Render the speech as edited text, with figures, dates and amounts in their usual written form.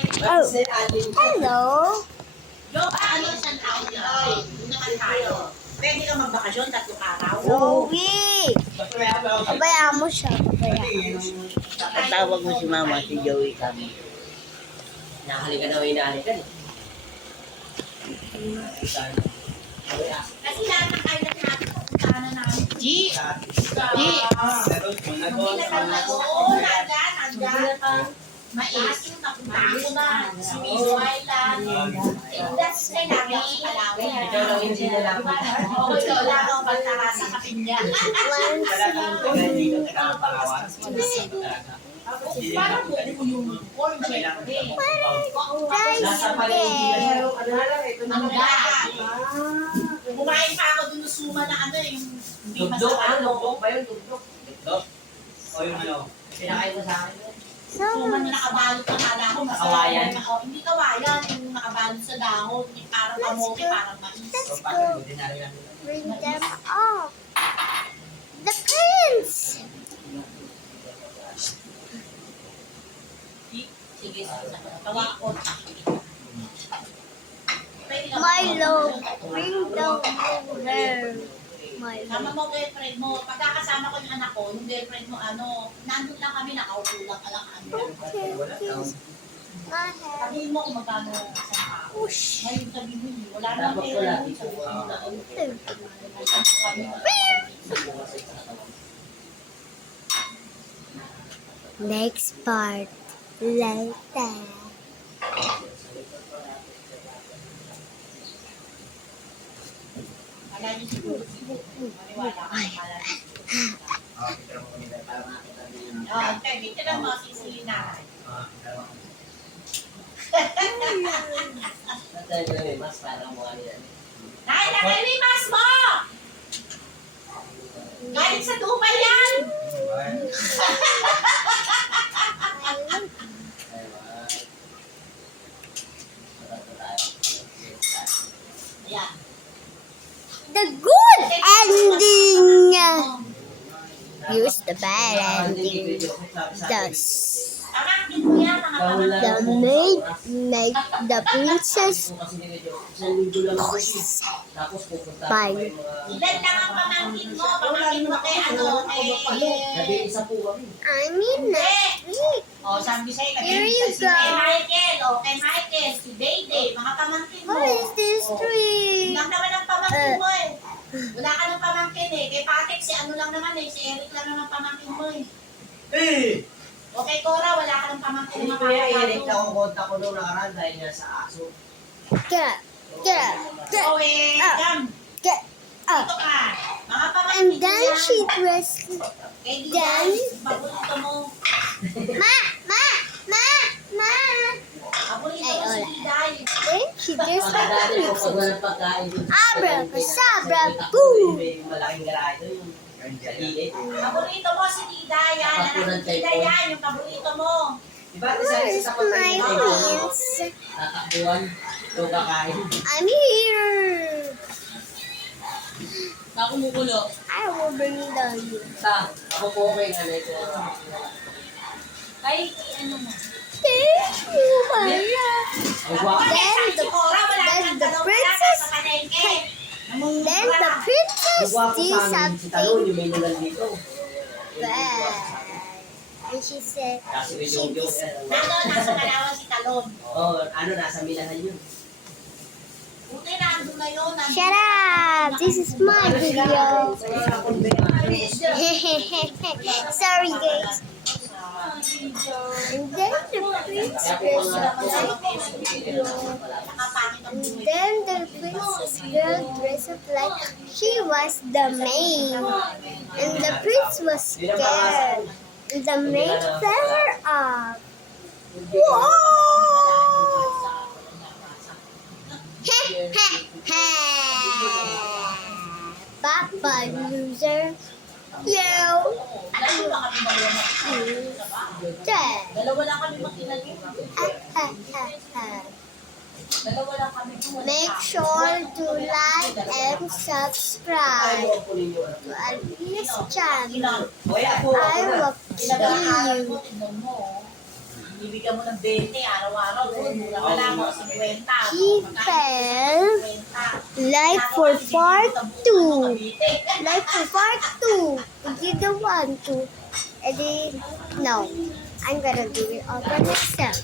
Oh, hello. Yo, ano isang taon yun? Doon naman tayo. Pwede ka magbakasyon 3 araw? Joey. Pabayaan mo siya. Pabayaan mo. Tatawag mo si mama, si Joey kami. Nakahalikan na hinahalikan eh. Kasi lahat ng island natin, pupuntahan na namin. G! Hindi na talaga. Oo, nandyan. Mais, napuntahan ko na. Si Mizo Island. That's kailangan sa Kalawin. Ikaw lang yung sinalak mo. Oo, ikaw lang ang bantara sa Kapinya. Parang pwede mo yung corn syempre. Nasa paligid. Kumain pa ako dun sa suma na ano yung hindi Dugdog, masarap. Dugdog ba yun? Dugdog? Dugdog? O yung ano? Pinakain mo sa akin yun? Suma na nakabalot na kala ko masarap. Kawayan? Hindi kawayan, yung nakabalot sa dahon. Yung parang kamote, parang mais. So, bakit ordinary lang nila? Bring them up. The prince. Sige, tawa ko. Milo. Bring them over. Milo. Sama mo girlfriend mo. Pagkakasama ko yung anak ko, yung girlfriend mo, nandun lang kami, nakaupo lang alang ano. Okay, please. My hair. Sabihin mo kung magkano isang tao. Whoosh. Ngayon sabihin mo yun, wala nang Dapat pera wala. mo. Sabihin mo na, Next part. Later. wala niyo siguro. Maniwala ka, wala niyo. Picture mo kami para makita niyo yun. Pwede lang mo si nanay. Natay ko lang mas parang mukha nila. Nay, nakalimas mo! Galing sa Dubai yan! Ayan. The good ending. Use the bad ending. Thus, Pamangkin mo yan, mga pamangkin. the maid make the princess Tapos pupunta Bye. Ilan lang ang pamangkin mo? Pamangkin mo kay Gabi isa po kami. I mean next week. sabi sa'yo, Here you si go. kay Michael, kay Michael, si Dayday, mga pamangkin mo. What is this tree? Lang naman ang pamangkin mo eh. Wala ka ng pamangkin eh. Kay Patek, si ano lang naman eh. Si Eric lang naman pamangkin mo eh. O kay Cora, wala ka ng pamangkin Hindi na ko yan, i-elect makakalato. ako konta ko noong nakaraan dahil nga sa aso. Get up, get up, get Oh eh, Jam, get up. ito ka. Mga pamangkin And mo then yan. she dressed. Kay then- Diday, paborito mo. Ma, ma, ma, ma. Paborito Ay, mo si wala. Diday. Then she dressed like a Pagkadali ko pag princess. walang pagkain dun. Abracadabra, boom. May malaking garahe doon yung sa liit. Paborito mo si Diday. Yan, anak ni Diday yan. Yung paborito mo. Diba ito Where sa is sa kapatid my ko, prince? tatakbuhan, ito kakain. I'm here. Sa kumukulo. I will bring them. Sa, ako po okay nga na ito. Kay, ano mo? Thank you, Maya. Ang guwapo. Then Si Cora, wala then kang the tanong princess- sa palengke. Then the Ang princess guwapo did sa amin, si Talon, something yung may nulan dito. bad. And she said, Kasi may yung Nasa Palawan si Talon. Oh, ano, nasa Milahan yun. Buti na, andun na yun. shut up, this is my video. Sorry guys. And then the princess dressed up like Nakapangit ang And buhay. then the princess girl dressed up like she was the maid. And the prince was scared. And the maid fed her up. Whoa! Papa loser. Yo. Dalawa lang kami dalawa Dad. Dalawa lang kami makinag. Dalawa lang kami. Make sure to like and subscribe Ayaw ko ninyo. to Alia's channel. Kaya po, I will Ilagay kill you. mo, tignan mo. Bibigyan mo ng 20, araw-araw. Mura ka lang, 50. He fell like for part 2. Like for part 2. We did the 1, 2. And then, no. I'm gonna do it all by myself.